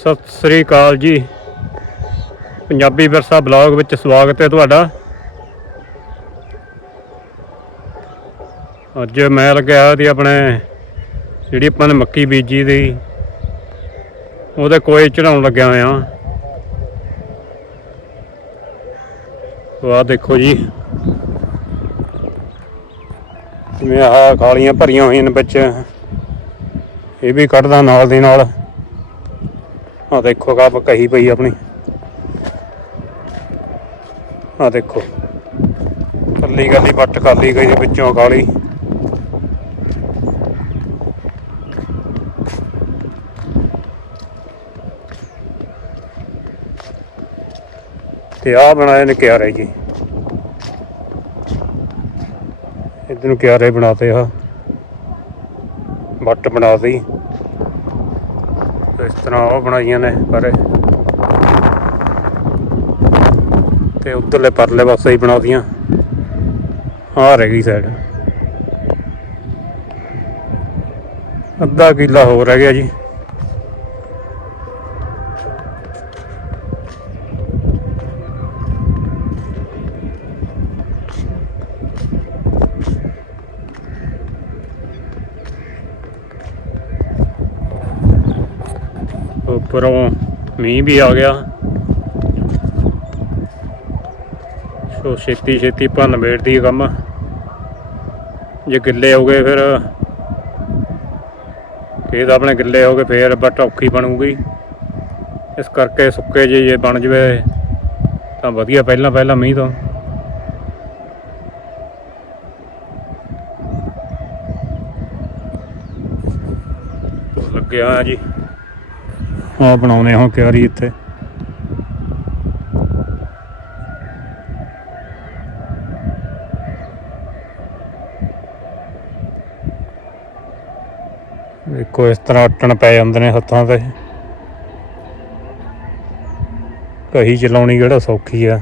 ਸਤਿ ਸ੍ਰੀ ਅਕਾਲ ਜੀ। ਪੰਜਾਬੀ ਵਿਰਸਾ ਬਲੌਗ ਵਿੱਚ ਸਵਾਗਤ ਹੈ ਤੁਹਾਡਾ। ਅੱਜ ਮੈਂ ਲੱਗਿਆ ਦੀ ਆਪਣੇ ਜਿਹੜੀ ਆਪਾਂ ਨੇ ਮੱਕੀ ਬੀਜੀ ਦੀ, ਉਹਦੇ ਕੋਏ ਚੜਾਉਣ ਲੱਗਿਆ ਹੋਇਆ। ਵਾਹ ਦੇਖੋ ਜੀ। ਜਿਵੇਂ ਆਹ ਖਾਲੀਆਂ ਭਰੀਆਂ ਹੋਈਆਂ ਨੇ ਵਿੱਚ, ਇਹ ਵੀ ਕੱਢਦਾ ਨਾਲ ਦੀ ਨਾਲ। ਆ ਦੇਖੋ ਕਾ ਕਹੀ ਪਈ ਆਪਣੀ। ਆ ਦੇਖੋ। ਕੱਲੀ ਕੱਲੀ ਵੱਟ ਖਾਲੀ ਗਈ ਦੇ ਵਿੱਚੋਂ ਕਾਲੀ। ਤੇ ਆ ਬਣਾਏ ਨੇ ਕਿਆਰੇ ਜੀ। ਇਧਰ ਨੂੰ ਕਿਆਰੇ ਬਣਾਤੇ ਆ। ਵੱਟ ਬਣਾਤੀ ਇਸ ਤਰ੍ਹਾਂ ਉਹ ਬਣਾਈਆਂ ਨੇ ਪਰ ਤੇ ਉਧਰਲੇ ਪਰਲੇ ਪਾਸੇ ਹੀ ਬਣਾਤੀਆਂ ਆਹ ਰਹਿ ਗਈ ਸਾਈਡ ਅੱਧਾ ਕਿੱਲਾ ਹੋ ਰਹਿ ਗਿਆ ਜੀ। ਉੱਪਰੋਂ ਮੀਂਹ ਵੀ ਆ ਗਿਆ। ਸੋ ਛੇਤੀ ਛੇਤੀ ਭੰਨ ਨਿਬੇੜਦੀ ਕੰਮ। ਜੇ ਗਿੱਲੇ ਹੋ ਗਏ ਫਿਰ ਇਹ ਤਾਂ ਆਪਣੇ ਗਿੱਲੇ ਹੋ ਗਏ, ਫੇਰ ਬਟ ਔਖੀ ਬਣੂਗੀ। ਇਸ ਕਰਕੇ ਸੁੱਕੇ ਜੇ ਜੇ ਬਣ ਜਵੇ, ਤਾਂ ਵਧੀਆ ਪਹਿਲਾਂ ਪਹਿਲਾਂ ਮੀਂਹ ਤੋਂ। ਲੱਗਿਆ ਹੋਇਆ ਜੀ। ਆ ਬਣਾਉਨੇ ਹਾਂ ਕਿਆਰੀ ਇੱਥੇ। ਦੇਖੋ, ਇਸ ਤਰ੍ਹਾਂ ਅੱਟਣ ਪੈ ਜਾਂਦੇ ਨੇ ਹੱਥਾਂ ਤੇ। ਕਹੀ ਚਲਾਉਣੀ ਕਿਹੜਾ ਸੌਖੀ ਆ।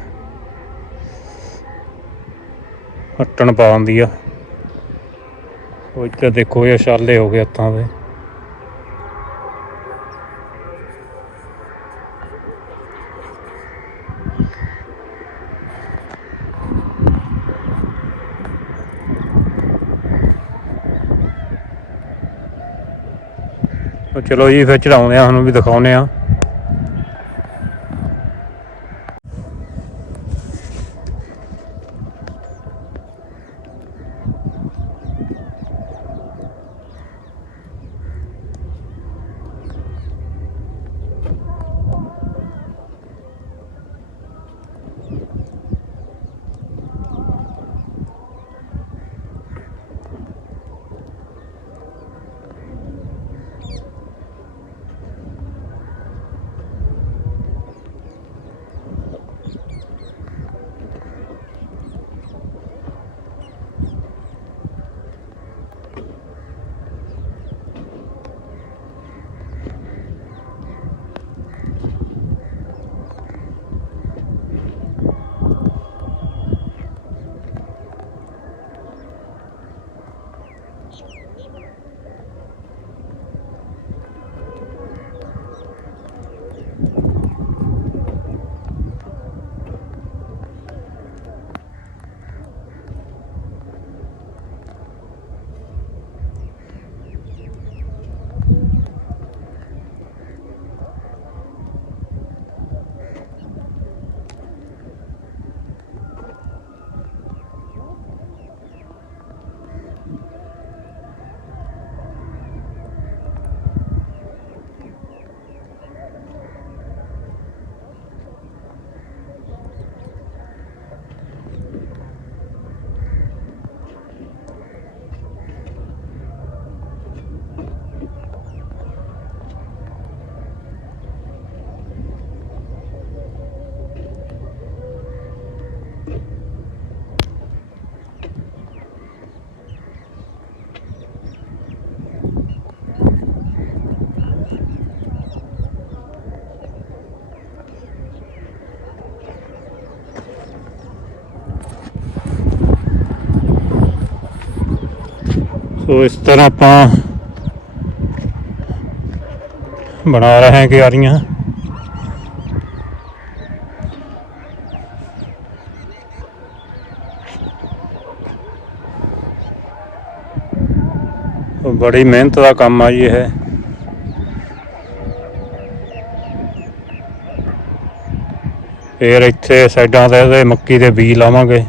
ਅੱਟਣ ਪਾਉਂਦੀ ਆ। ਉਹ ਇੱਥੇ ਦੇਖੋ, ਇਹ ਛਾਲੇ ਹੋ ਗਏ ਹੱਥਾਂ ਤੇ ਚਲੋ ਜੀ ਫਿਰ ਚੜਾਉਂਦੇ ਆ ਤੁਹਾਨੂੰ ਵੀ ਦਿਖਾਉਂਦੇ ਆ ਸੋ ਇਸ ਤਰ੍ਹਾਂ ਆਪਾਂ ਬਣਾ ਰਹੇ ਹਾਂ ਕਿਆਰੀਆਂ। ਬੜੀ ਮਿਹਨਤ ਦਾ ਕੰਮ ਆ ਜੀ ਇਹ। ਫੇਰ ਇੱਥੇ ਸਾਈਡਾਂ ਤੇ ਇਹਦੇ ਮੱਕੀ ਦੇ ਬੀਜ ਲਾਵਾਂਗੇ।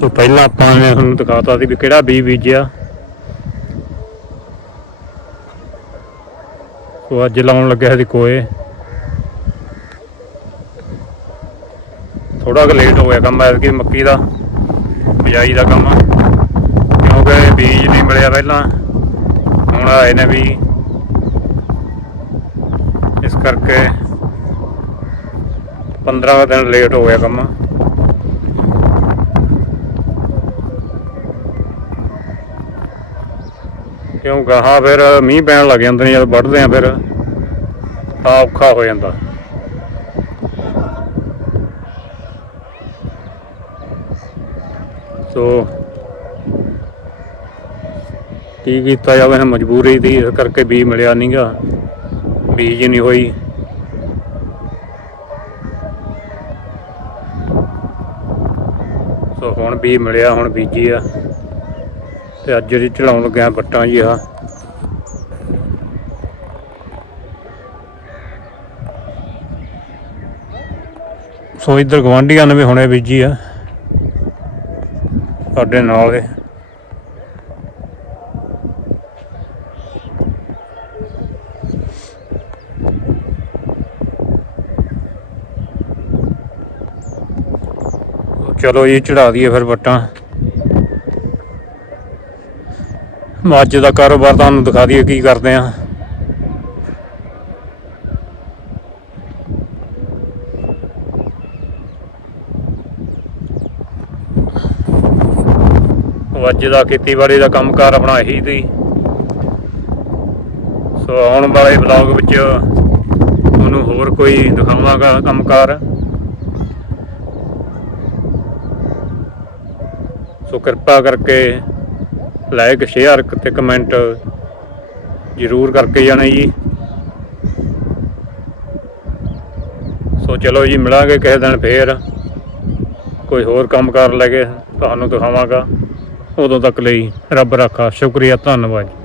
ਸੋ ਪਹਿਲਾਂ ਆਪਾਂ ਨੇ ਤੁਹਾਨੂੰ ਦਿਖਾਤਾ ਸੀ ਵੀ ਕਿਹੜਾ ਬੀਜ ਬੀਜਿਆ। ਸੋ ਅੱਜ ਲਾਉਣ ਲੱਗਿਆ ਸੀ ਕੋਏ। ਥੋੜਾ ਕੁ ਲੇਟ ਹੋ ਗਿਆ ਕੰਮ, ਐਤਕੀ ਮੱਕੀ ਦਾ ਬਿਜਾਈ ਦਾ ਕੰਮ। ਕਿਉਂਕਿ ਬੀਜ ਨਹੀਂ ਮਿਲਿਆ ਪਹਿਲਾਂ, ਹੁਣ ਆਏ ਨੇ ਵੀ। ਇਸ ਕਰਕੇ 15 ਦਿਨ ਲੇਟ ਹੋ ਗਿਆ ਕੰਮ। ਕਿਉਂ ਗਾਹਾਂ ਫਿਰ ਮੀਂਹ ਪੈਣ ਲੱਗ ਜਾਂਦੇ ਨੇ, ਜਦ ਵੱਢਦੇ ਆ ਫਿਰ, ਤਾਂ ਔਖਾ ਹੋ ਜਾਂਦਾ। ਸੋ, ਕੀ ਕੀਤਾ ਜਾਵੇ, ਹੁਣ ਮਜਬੂਰੀ ਦੀ, ਇਸ ਕਰਕੇ ਬੀਜ ਮਿਲਿਆ ਨਹੀਂਗਾ ਬੀਜ ਨਹੀਂ ਹੋਈ। ਸੋ, ਹੁਣ ਬੀਜ ਮਿਲਿਆ, ਹੁਣ ਬੀਜੀ ਆ। ਤੇ ਅੱਜ ਜਿਹੜੀ ਚੜਾਉਣ ਲੱਗਿਆ ਬੱਟਾਂ ਜੀ ਆ। ਸੋ ਇੱਧਰ ਗਵਾਂਢੀਆਂ ਨੇ ਵੀ ਹੁਣੇ ਬੀਜੀ ਆ। ਸਾਡੇ ਨਾਲ ਦੇ ਚਲੋ ਜੀ ਚੜਾ ਦਈਏ ਫਿਰ ਵੱਟਾਂ ਅੱਜ ਦਾ ਕਾਰੋਬਾਰ ਤੁਹਾਨੂੰ ਦਿਖਾ ਦਈਏ ਕੀ ਕਰਦੇ ਆ। ਅੱਜ ਦਾ ਖੇਤੀਬਾੜੀ ਦਾ ਕੰਮਕਾਰ ਆਪਣਾ ਇਹੀ ਸੀ। ਸੋ ਆਉਣ ਵਾਲੇ ਵਲੌਗ ਵਿੱਚ ਤੁਹਾਨੂੰ ਹੋਰ ਕੋਈ ਦਿਖਾਵਾਂਗਾ ਕੰਮਕਾਰ। ਸੋ ਕਿਰਪਾ ਕਰਕੇ ਲਾਈਕ ਸ਼ੇਅਰ ਤੇ ਕਮੈਂਟ ਜ਼ਰੂਰ ਕਰਕੇ ਜਾਣਾ ਜੀ। ਸੋ ਚਲੋ ਜੀ, ਮਿਲਾਂਗੇ ਕਿਸੇ ਦਿਨ ਫੇਰ। ਕੋਈ ਹੋਰ ਕੰਮ ਕਰ ਲੈ ਕੇ ਤੁਹਾਨੂੰ ਦਿਖਾਵਾਂਗਾ। ਉਦੋਂ ਤੱਕ ਲਈ ਰੱਬ ਰਾਖਾ। ਸ਼ੁਕਰੀਆ, ਧੰਨਵਾਦ ਜੀ।